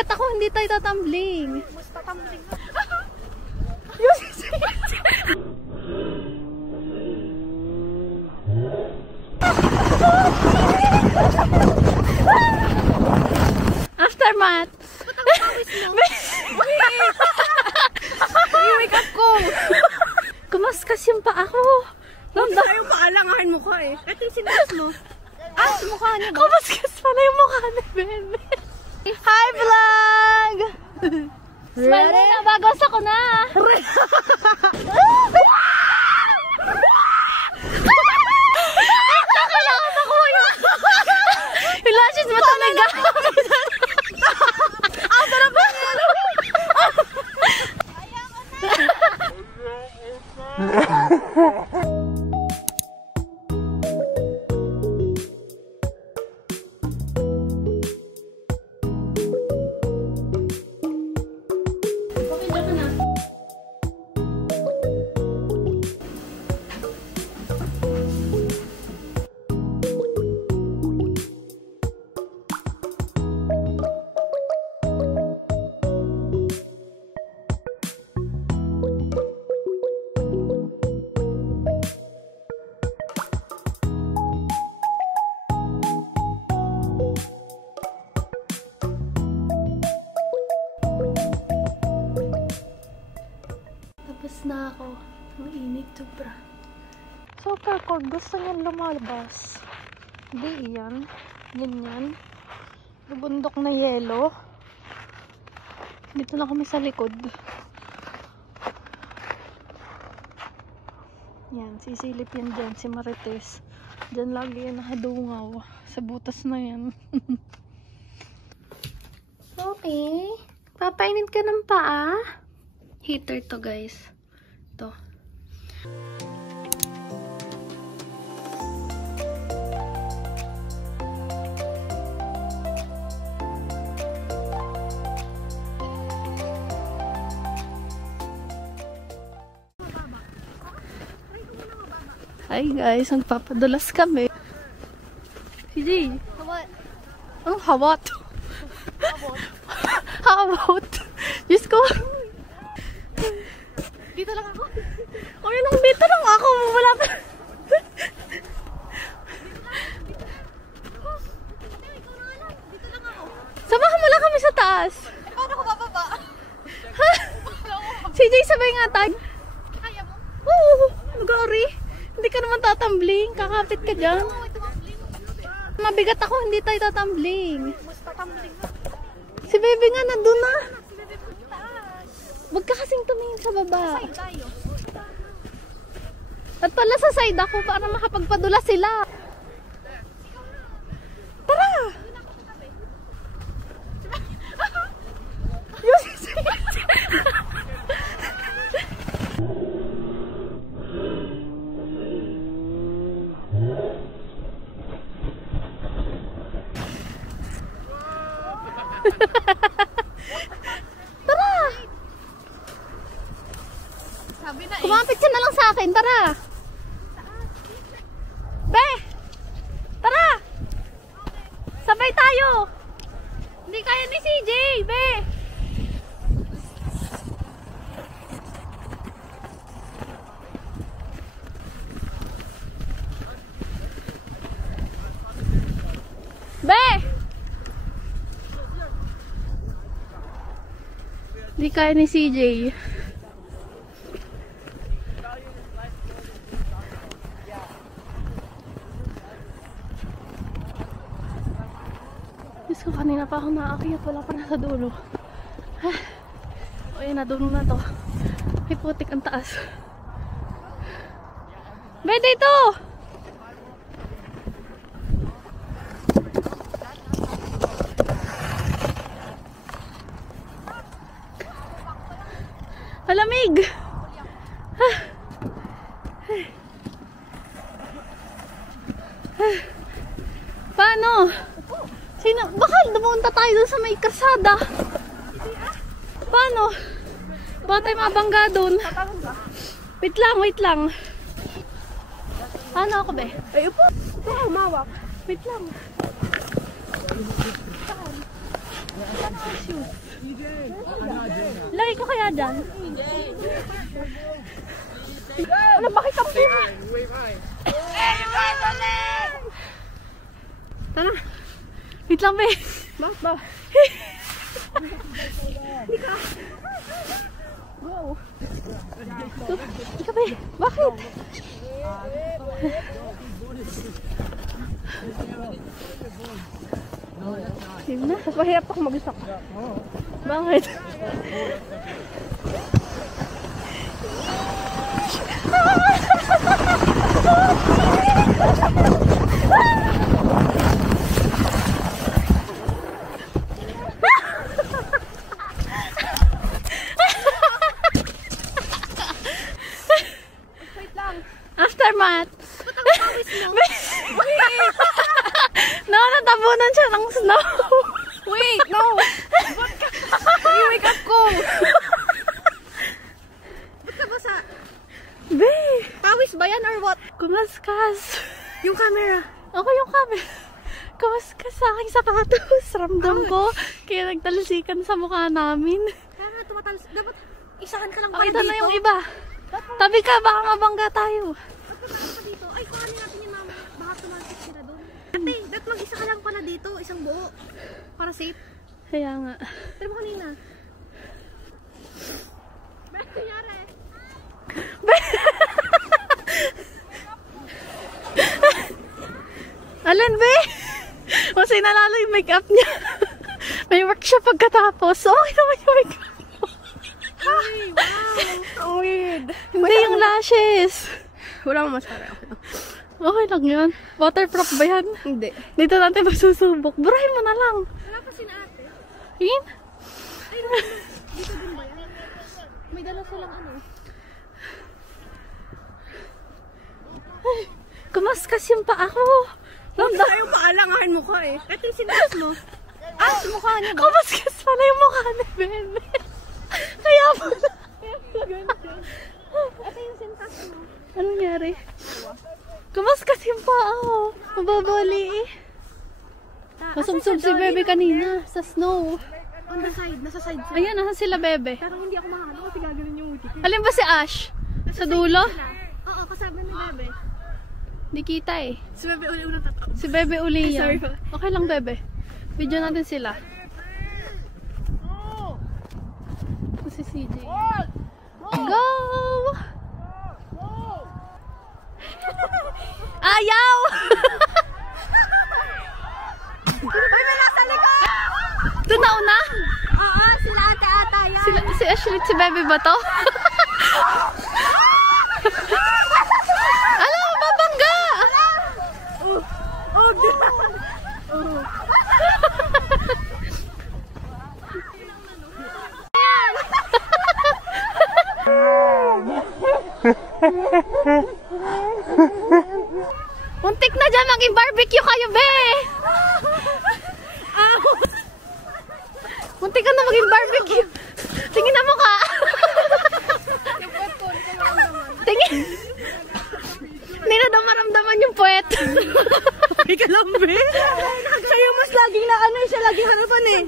Mabigat ako, hindi tayo tatambling. Mas tatambling. Aftermath. Wake up ko. Kumaskas yung paa ko. Nanda yung paalangahin mo ko eh. Ito yung sinas mo. Ah, mukha niya ba? Kumaskas pala yung mukha ni Bebe. Hi vlog! Smile muna, bagos ako na. Kailangan ako yung lashes mo talaga. Ang sarap ba niya? Tapos na ako. Ang init sobra. So, kung gusto niyan lumalabas, hindi iyan. Ganyan. Yung bundok na yelo. Dito na kami sa likod. Yan, sisilip yan dyan, si Marites. Dyan lagi yan nakadungaw. Sa butas na yan. Okay. Papainit ka ng paa? Heater to guys. Ito. Hi guys, nagpapadulas kami. CJ. Hawat. Ang hawat. Hawat. Diyos ko. Dito lang ako. O yun, dito lang ako. Wala ka. Dito lang ako. Samahan mo lang kami sa taas. Eh, paano ko bababa? Ha? CJ, sabay nga tayo. Kaya mo? Oo. Gary. Hindi ka naman tatambling. Kakapit ka dyan. Oo, ito mambling. Mabigat ako. Hindi tayo tatambling. Mas tatambling na. Si Bebe nga nandun na. Si Bebe po taas. Huwag ka kasing tumingin sa baba. Side tayo. At pala sa side ako para makapagpadula sila. Tara! Tara! Sabi na eh. Kumapit ka na lang sa akin. Tara! Be! Tara! Sabay tayo! Hindi kaya ni CJ! Be! Be! Hindi kaya ni CJ. Diyos ko, kanina pa ako naakyat. Wala pa nasa dulo. O yun, nadulo na to. Ay, putik ang taas. Be, dito! Malamig! Paano? Sino? Baka dumunta tayo dun sa may kasada. Paano? Baka tayo mabangga dun. Wait lang, wait lang. Paano ako, be? Ay, upo. Ito, humawak. Wait lang. Lagi ko kaya dyan. Ano, bakit ang pili? Tara. Wait lang, be. Ba? Hindi ka. Go. Ika, be. Bakit? Sige na. Mahirap ako mag-isa. Bakit? Aftermath. No, natabunan siya ng snow. Wait, no. I-wake up ko. Ba't ka basa? Be! Pawis ba yan or what? Kumaskas. Yung camera. Ako yung camera. Kumaskas sa aking sapatos. Ramdam ko. Kaya nagtalsikan sa mukha namin. Kaya nga tumatalas. Dapat isahan ka lang Oh, ito na yung iba. Tabi ka, baka mabangga tayo. Ba't ka dito? Ay, kuhanin natin yung mama. Baka tumalsik sila doon. Ate, dapat mag-isa ka lang pala dito. Isang buo. Para safe. Kaya nga. Pero mo kanina. Bakit nangyari? Alin, be? Kasi nalala yung makeup niya. May workshop pagkatapos. Okay naman yung makeup mo. Ay, wow. Weird. Hindi yung lashes. Wala akong mascara. Okay lang yan. Waterproof ba yan? Hindi. Dito natin magsusubok. Burahin mo na lang. Wala pa si na ate. Yun? Ay, dito din ba yan? May dala silang ano. Kumaskas yung paa ko. Hindi tayo paalangahan mo ka eh. Ito yung sinas mo. Ah, mukha niya ba? Kumaskas pala yung mukha ni Bebe. Kaya pala. Ito yung sinas mo. Anong nangyari? Kumaskas yung paa ko. Mababali eh. Masumsum si Bebe kanina sa snow. On the side, nasa side sila. Ayan, nasa sila Bebe. Parang hindi ako makano kasi gaganin yung uti ko. Alin ba si Ash? Sa dulo? Oo, kasama ni Bebe. Di kita eh. Si Bebe uli unang tatak. Si Bebe uli yan. Sorry po. Okay lang Bebe. Video natin sila. Ito si CJ. Go! Ayaw! Uy, may nasa likod! Ito na una? Oo, sila ate-ata yan. Si Ashley, si Bebe ba to? Alam, babangga! Oh, God! Muntik na dyan, maging barbecue kayo, be! Muntik ka na maging barbecue. Tingin na mukha. Tingin. Hindi na daw maramdaman yung puwet. Ay, kalambe! Siya yung mas laging na ano, siya laging harapan eh.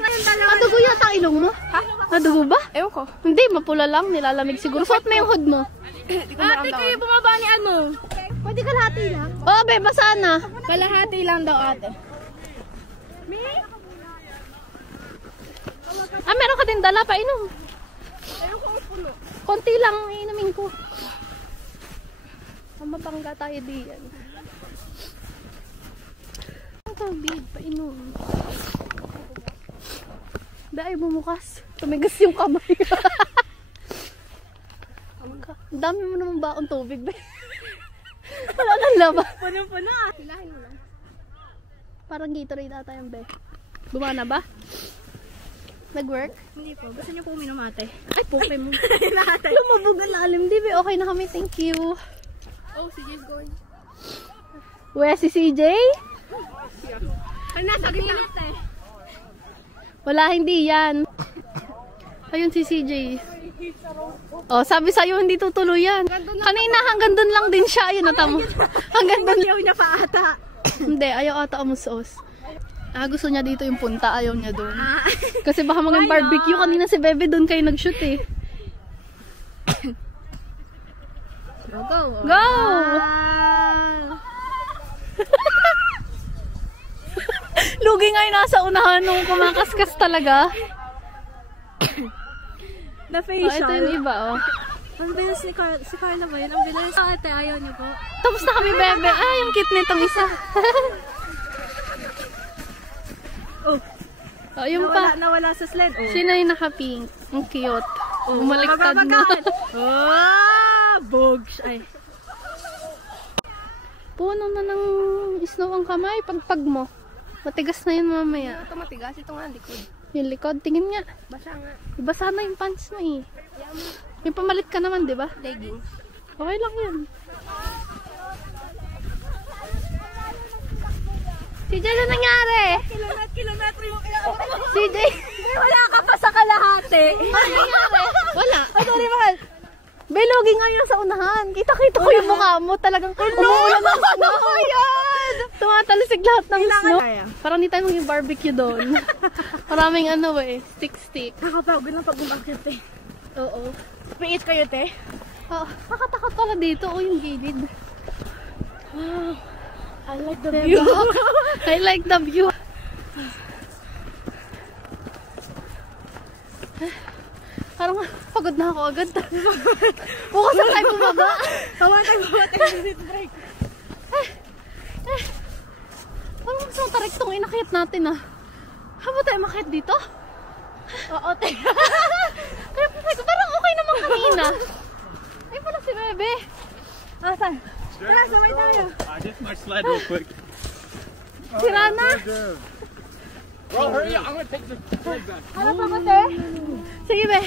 Madugo yata ilong mo? Ha? Madugo ba? Ewan ko. Hindi, mapula lang. Nilalamig siguro. Suot mo yung hood mo. Ate, kayo bumaba ni ano? Pwede kalahati lang? Oh, be, basa na. Kalahati lang daw ate. Ah, meron ka din dala pa inom. Ayun ko ang puno. Konti lang inumin ko. Mabangga tayo diyan. Ang tubig, painom. Dahil bumukas. Tumigas yung kamay. Ang dami mo naman baon tubig, be. Wala nang laban. Puno-puno ah. Hilahin mo lang. Parang Gatorade ata yung be. Gumana ba? Nag-work? Hindi po. Gusto niyo po uminom ate? Ay, puke mo. Lahat ay. Lumabog ang lalim, di be. Okay na kami, thank you. Oh, si Jay's going. Where si CJ? Ay, nasa gilid eh. Wala, hindi yan. Ayun si CJ. Oh, sabi sa'yo hindi tutuloy yan. Kanina hanggang dun lang din siya. Ayun, natamo. Hanggang dun. Ayaw niya pa ata. Hindi, ayaw ata umusos. Gusto niya dito yung punta. Ayaw niya doon. Kasi baka maging barbecue. Kanina si Bebe doon kayo nag-shoot eh. Go! Go! Lugi nga yung nasa unahan nung kumakaskas talaga. Na facial. Ito yung iba, oh. Ang bilis ni si Carla ba yun? Ang bilis. Ate, ayaw niyo po. Tapos na kami, Bebe. Ay, yung cute nitong isa. Oh, yung pa. Nawala sa sled. Oh. Sino yung naka-pink? Ang cute. Bumaliktad na. Bogs. Ay. Puno na ng snow ang kamay. Pagpag mo. Matigas na yun mamaya. Ito matigas. Ito nga likod. Yung likod, tingin nga. Basa nga. Basa na yung pants mo eh. Yung pamalit ka naman, di ba? Leggings. Okay lang yun. CJ, ano nangyari? Kilometro yung kailangan mo. CJ! Wala ka pa sa kalahati. Ano nangyari? Wala. Ay, sorry, mahal. Belogi nga yun sa unahan. Kita-kita ko yung mukha mo. Talagang umuulan ng snow. Ayan! Tumatalisig lahat ng snow. Kaya. Parang hindi tayo maging barbecue doon. Maraming ano eh, stick. Nakapagod na pag umakit eh. Oo. Piit kayo, te. Oh, nakatakot pala dito. O yung gilid. Wow. I like the Diba? view. I like the view. Parang pagod na ako agad. Bukas na tayo bumaba. Tawa tayo break. Parang mas matarik itong inakit natin ah. Haba tayo makit dito? Oo, te. Kaya parang okay naman kanina. Ay pala si Bebe. Asan? Tara, sabay tayo. I just my sled real quick. Sira na. Bro, hurry up! I'm gonna take the sled back. Ano pa ba, te? Sige, Be.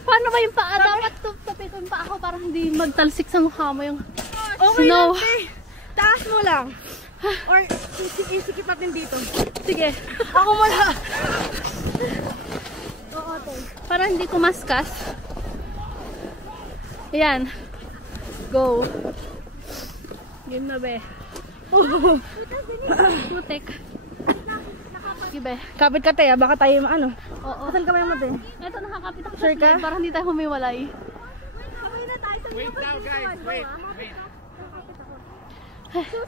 Paano ba yung paa? Dapat tapit yung paa ko para hindi magtalsik sa mukha mo yung Okay snow. lang, te. Taas mo lang. Or isikip natin dito. Sige. Ako muna. Oo, te. Para hindi kumaskas. Ayan. Go. Game na, Be. Putik. Sige, Be. Kapit ka, te. Baka tayo ano. Oo. Asan ka ba yung mate? Ito, nakakapit ako sa Sure ka? sled para hindi tayo humiwalay. Sabay na tayo. Wait now, guys. Wait.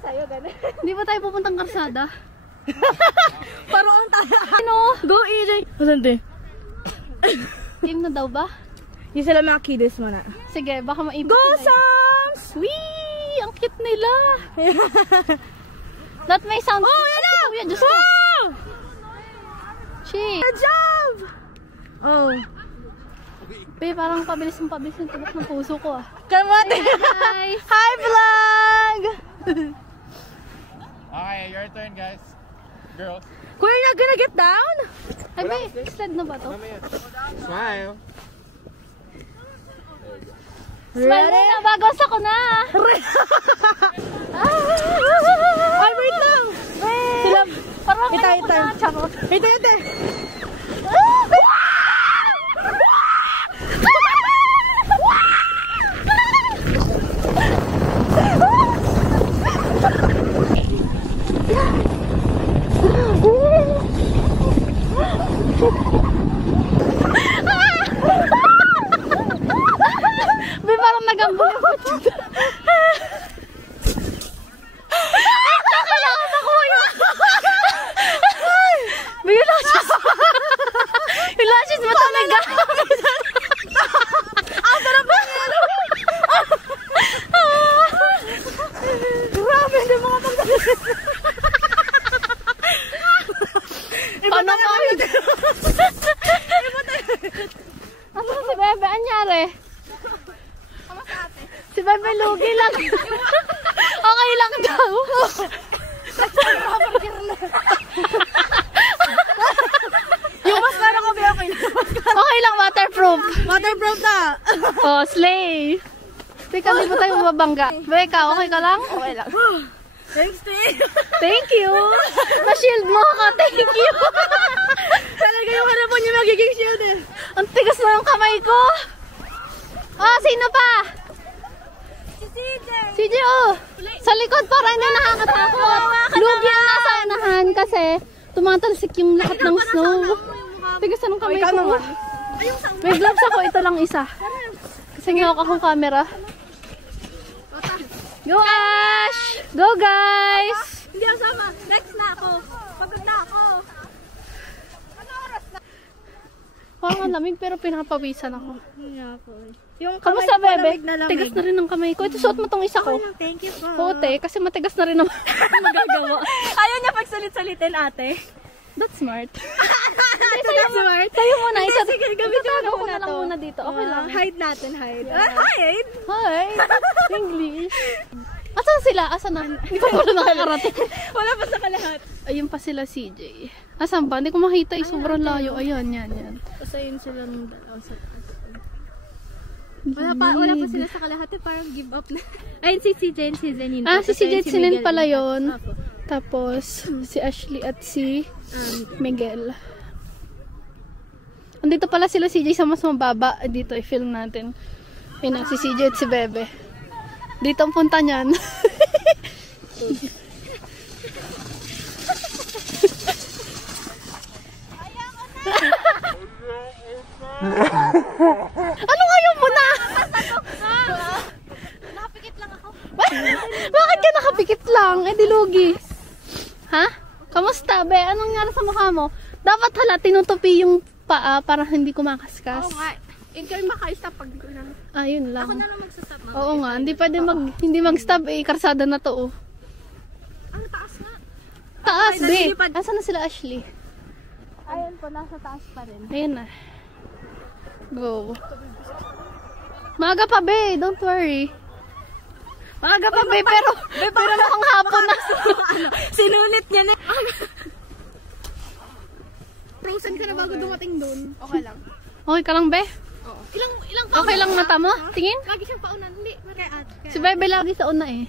Sa'yo, gano'n. Hindi ba tayo pupuntang karsada? Paroon tayo. Ano? Go, EJ. Asan, te? Game na daw ba? Yung sila mga kiddies mo na. Sige, baka maipit Go, sila. Sams! Wee! Ang cute nila! That may sound. Oh, yan na! Kuya, Diyos ko. Wow! Shit. Good job! Oh. Be, parang pabilis yung tubok ng puso ko ah. Kalmate! Hi! Hi, vlog! Okay, your turn, guys. Girls. Kuya, you're gonna get down? Ay, be, sled na ba to? Smile. Smile muna, bagos ako na! Ay, wait lang! Sila, Parang Ito, ako ito. na, charot. ito, ito. Be, parang nagambol yung kailangan ako yun. Be, yung lashes. Yung lashes mo talaga. Ang sarap na yan! Grabe, hindi mga pagdalit. Paano mo? Ano si Bebe? Anyari? Si Bebe lugi lang. Okay lang daw. Yung mascara ko, be, okay lang. Okay lang, waterproof. Waterproof na. Oh, slay. Teka, di ba tayo mababangga? Beka, okay ka lang? Okay lang. Thanks, Steve. Thank you. Na-shield mo ka. Thank you. Talaga yung harapan yung magiging shield eh. Ang tigas na ng kamay ko. Oh, sino pa? Si CJ, oh! Sa likod para hindi nakakatakot. Lugi ang nasa unahan kasi tumatalsik yung lahat ng snow. Tigas anong kamay ko. May gloves ako, ito lang isa. Kasi ngawak akong camera. Go Ash! Go guys! Hindi ako sama. Next na ako. Pagod na ako. Parang ang lamig pero pinapawisan ako. Hindi ako. Yung Kamusta, kamay ko bebe? lamig na lamig. Tigas na rin ang kamay ko. Ito, suot mo tong isa ko. Thank you po. Puti, kasi matigas na rin naman magagawa. Ayaw niya pagsalit-salitin, ate. That's smart. That's smart. Tayo muna. Sige, gamitin Itatago mo ko muna na lang to. muna dito. Okay lang. Hide natin, hide. Hide? Hi! English. Asan sila? Asan na? Hindi pa pala nakakarating. Wala pa sa kalahat. Ayun pa sila, CJ. Asan ba? Hindi ko makita. Sobrang layo. Ayan, yan. Pasayin sila ng dalaw sa taas. Wala pa sila sa kalahati. Parang give up na. Ayun si CJ and si Zenin. Si CJ at Zenin pala yun. Apo. Tapos, si Ashley at si Miguel. Andito pala sila CJ sa mas mababa. Dito, i-film natin. Ayun na, si CJ at si Bebe. Dito ang punta niyan. Ano ngayon mo na? Nakapikit lang ako. Bakit ka nakapikit lang? Eh, di lugi. Ha? Kamusta, be? Anong nangyari sa mukha mo? Dapat hala, tinutupi yung paa para hindi kumakaskas. Oo nga. Ikaw yung makaistop pag ko lang. Yun lang. Ako na lang magsastop. Oo nga, hindi pwede hindi mag-stop eh. Karsada na to, oh. Ang taas nga. Taas, Ay, be. nalilipad. Asan na sila, Ashley? Ayun po, nasa taas pa rin. Ayan na. Go. Maaga pa, be. Don't worry. Maaga pa, be. Pero mukhang hapon na. Sinulit niya na. Frozen ka na bago dumating doon. Okay lang. Okay ka lang, be? Oo. Ilang Okay lang mata mo? Tingin? Lagi siyang paunan. Hindi. Kaya Si Bebe lagi sa una eh.